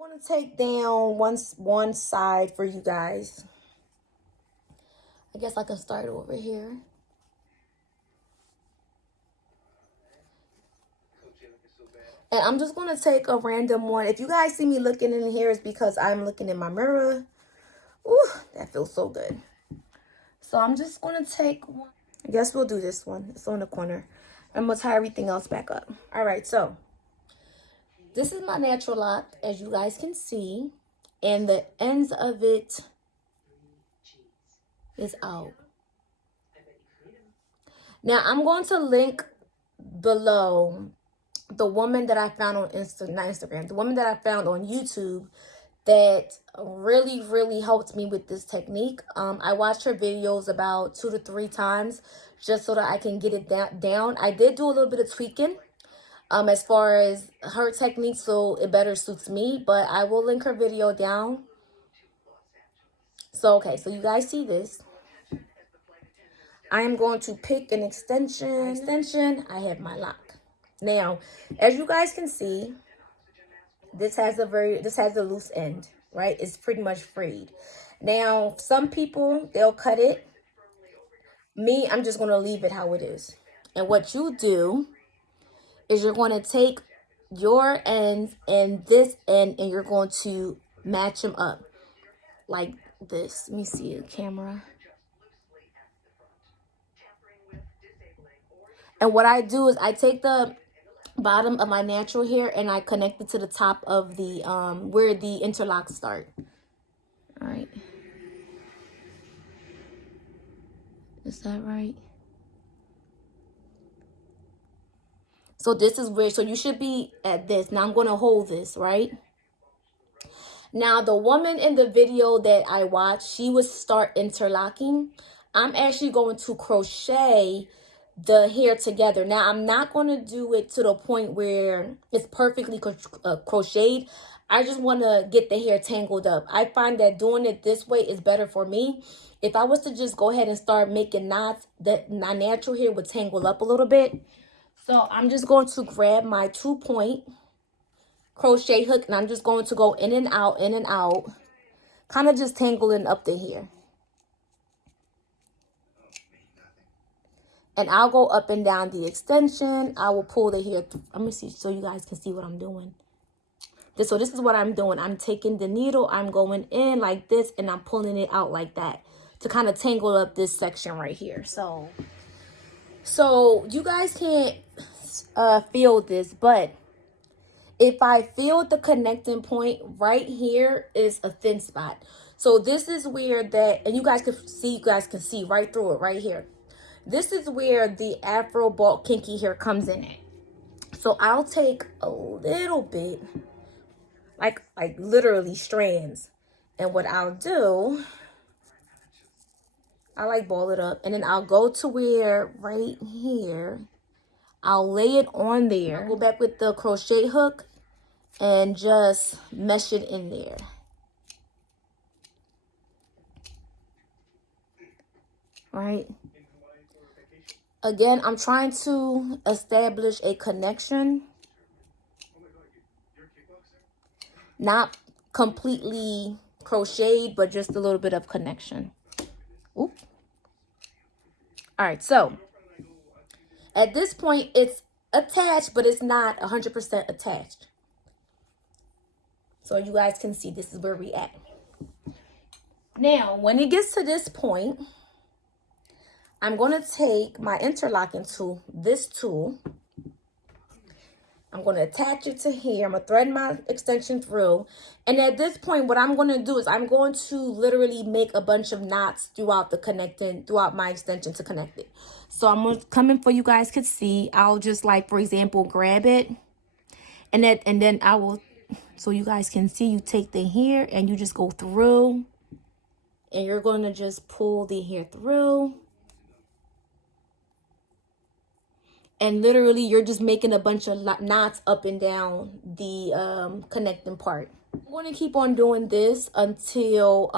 I'm going to take down one side for you guys. I guess I can start over here. And I'm just going to take a random one. If you guys see me looking in here, it's because I'm looking in my mirror. Ooh, that feels so good. So I'm just going to take one. I guess we'll do this one. It's on the corner. I'm going to tie everything else back up. All right, so this is my natural lock, as you guys can see. And the ends of it is out. Now, I'm going to link below the woman that I found on Instagram, the woman that I found on YouTube that really helped me with this technique. I watched her videos about 2 to 3 times just so that I can get it down. I did do a little bit of tweaking as far as her technique so it better suits me, but I will link her video down. So, okay, so you guys see this. I am going to pick an extension. I have my lock. Now, as you guys can see, this has a loose end, right? It's pretty much freed. Now, some people, they'll cut it. Me, I'm just going to leave it how it is. And what you do is you're going to take your end and this end and you're going to match them up like this. Let me see the camera. And what I do is I take the bottom of my natural hair and I connect it to the top of the where the interlocks start. All right. Is that right? So this is where, so you should be at this. Now I'm going to hold this, right? Now the woman in the video that I watched, she would start interlocking. I'm actually going to crochet the hair together. Now, I'm not going to do it to the point where it's perfectly crocheted. I just want to get the hair tangled up. I find that doing it this way is better for me. If I was to just go ahead and start making knots, that my natural hair would tangle up a little bit. So I'm just going to grab my 2-point crochet hook and I'm just going to go in and out, kind of just tangling up the hair. And I'll go up and down the extension. I will pull the hair. Let me see so you guys can see what I'm doing. So this is what I'm doing. I'm taking the needle. I'm going in like this. And I'm pulling it out like that. To kind of tangle up this section right here. So you guys can't feel this. But if I feel the connecting point right here is a thin spot. So this is where that. And you guys can see right through it right here. This is where the Afro bulk kinky hair comes in at. So I'll take a little bit, like literally strands. And what I'll do, I like ball it up. And then I'll go to where right here, I'll lay it on there. I'll go back with the crochet hook and just mesh it in there. Right? Again, I'm trying to establish a connection. Not completely crocheted, but just a little bit of connection. Oop. All right, so at this point, it's attached, but it's not 100% attached. So you guys can see this is where we at. Now, when it gets to this point, I'm going to take my interlocking tool, this tool. I'm going to attach it to here. I'm going to thread my extension through. And at this point, what I'm going to do is I'm going to literally make a bunch of knots throughout my extension to connect it. So I'm going to come in for you guys could see. I'll just for example, grab it. And then I will, so you guys can see, you take the hair and you just go through. And you're going to just pull the hair through. And literally, you're just making a bunch of knots up and down the connecting part. I'm going to keep on doing this until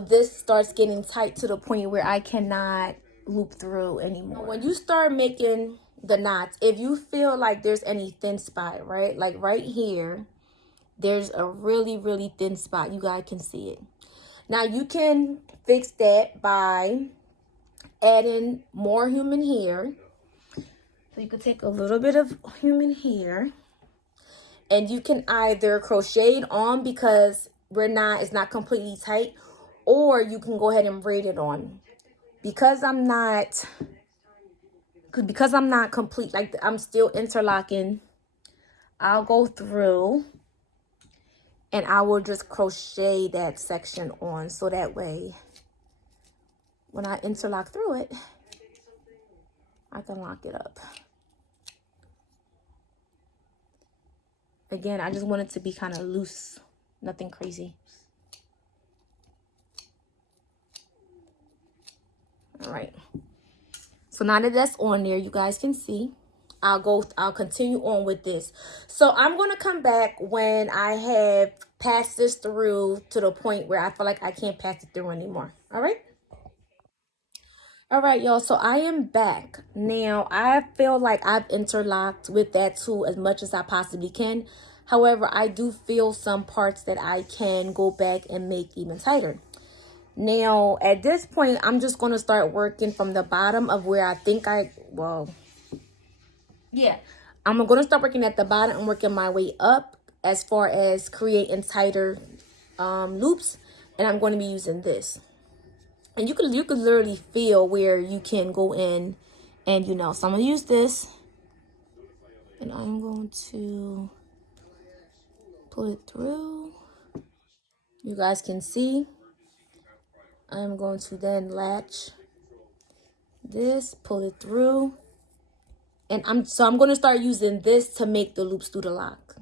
this starts getting tight to the point where I cannot loop through anymore. When you start making the knots. If you feel like there's any thin spot, right? Like right here, there's a really thin spot. You guys can see it. Now you can fix that by adding more human hair. So you can take a little bit of human hair, and you can either crochet it on because it's not completely tight, or you can go ahead and braid it on. Because I'm not complete, like I'm still interlocking, I'll go through and I will just crochet that section on, so that way when I interlock through it, I can lock it up. Again, I just want it to be kind of loose, nothing crazy. All right. So now that that's on there, you guys can see, I'll continue on with this. So I'm going to come back when I have passed this through to the point where I feel like I can't pass it through anymore. All right. All right, y'all. So I am back. Now, I feel like I've interlocked with that tool as much as I possibly can. However, I do feel some parts that I can go back and make even tighter. Now, at this point, I'm just going to start working from the bottom of where I think I'm going to start working at the bottom and working my way up as far as creating tighter loops. And I'm going to be using this. And you could literally feel where you can go in and, so I'm going to use this. And I'm going to pull it through. You guys can see. I'm going to then latch this, pull it through. And I'm going to start using this to make the loops through the lock.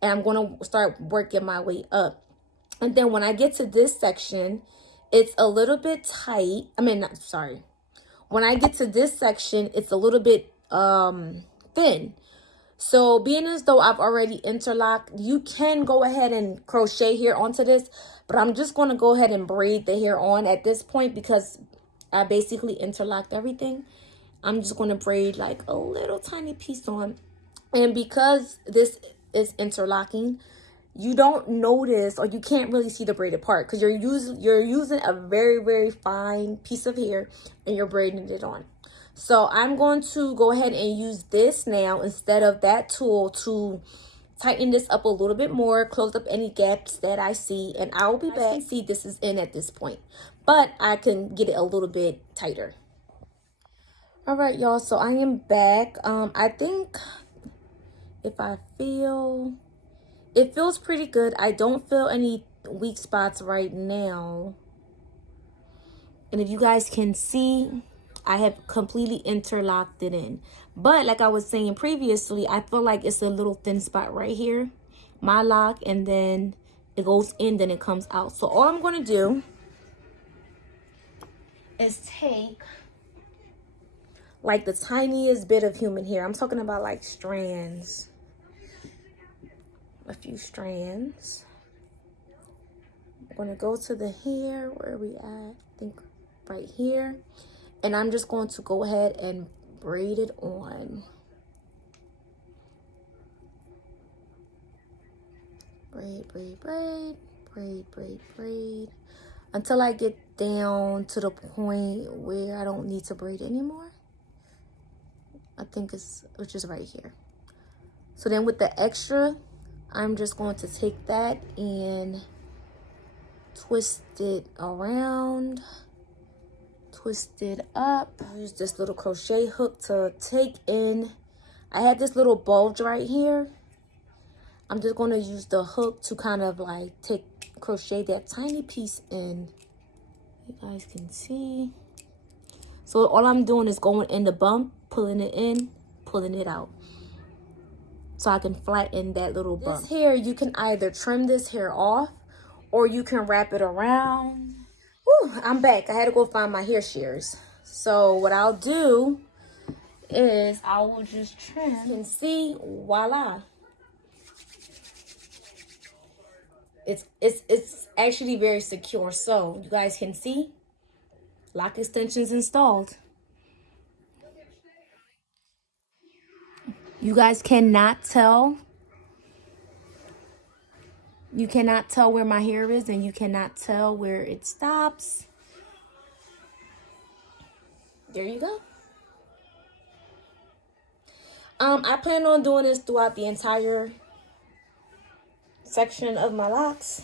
And I'm going to start working my way up. And then when I get to this section, it's a little bit tight. When I get to this section, it's a little bit thin. So being as though I've already interlocked, you can go ahead and crochet here onto this. But I'm just going to go ahead and braid the hair on at this point because I basically interlocked everything. I'm just going to braid like a little tiny piece on. And because this is interlocking, you don't notice, or you can't really see the braided part because you're using a very fine piece of hair and you're braiding it on. So I'm going to go ahead and use this now instead of that tool to tighten this up a little bit more, close up any gaps that I see, and I will be back. See, this is in at this point, but I can get it a little bit tighter. All right, y'all, so I am back. I think if I feel, it feels pretty good. I don't feel any weak spots right now. And if you guys can see, I have completely interlocked it in. But like I was saying previously, I feel like it's a little thin spot right here. My lock, and then it goes in, then it comes out. So all I'm going to do is take like the tiniest bit of human hair. I'm talking about like strands. A few strands. I'm going to go to the hair. Where are we at? I think right here. And I'm just going to go ahead and braid it on. Braid. Until I get down to the point where I don't need to braid anymore. I think which is right here. So then with the extra, I'm just going to take that and twist it around. Twist it up. Use this little crochet hook to take in. I had this little bulge right here. I'm just going to use the hook to kind of like crochet that tiny piece in. You guys can see. So all I'm doing is going in the bump, pulling it in, pulling it out. So I can flatten that little bump. This hair, you can either trim this hair off or you can wrap it around. Whew, I'm back. I had to go find my hair shears. So what I'll do is I will just trim. You can see, voila. It's actually very secure. So you guys can see, lock extensions installed. You guys cannot tell. You cannot tell where my hair is, and you cannot tell where it stops. There you go. I plan on doing this throughout the entire section of my locks.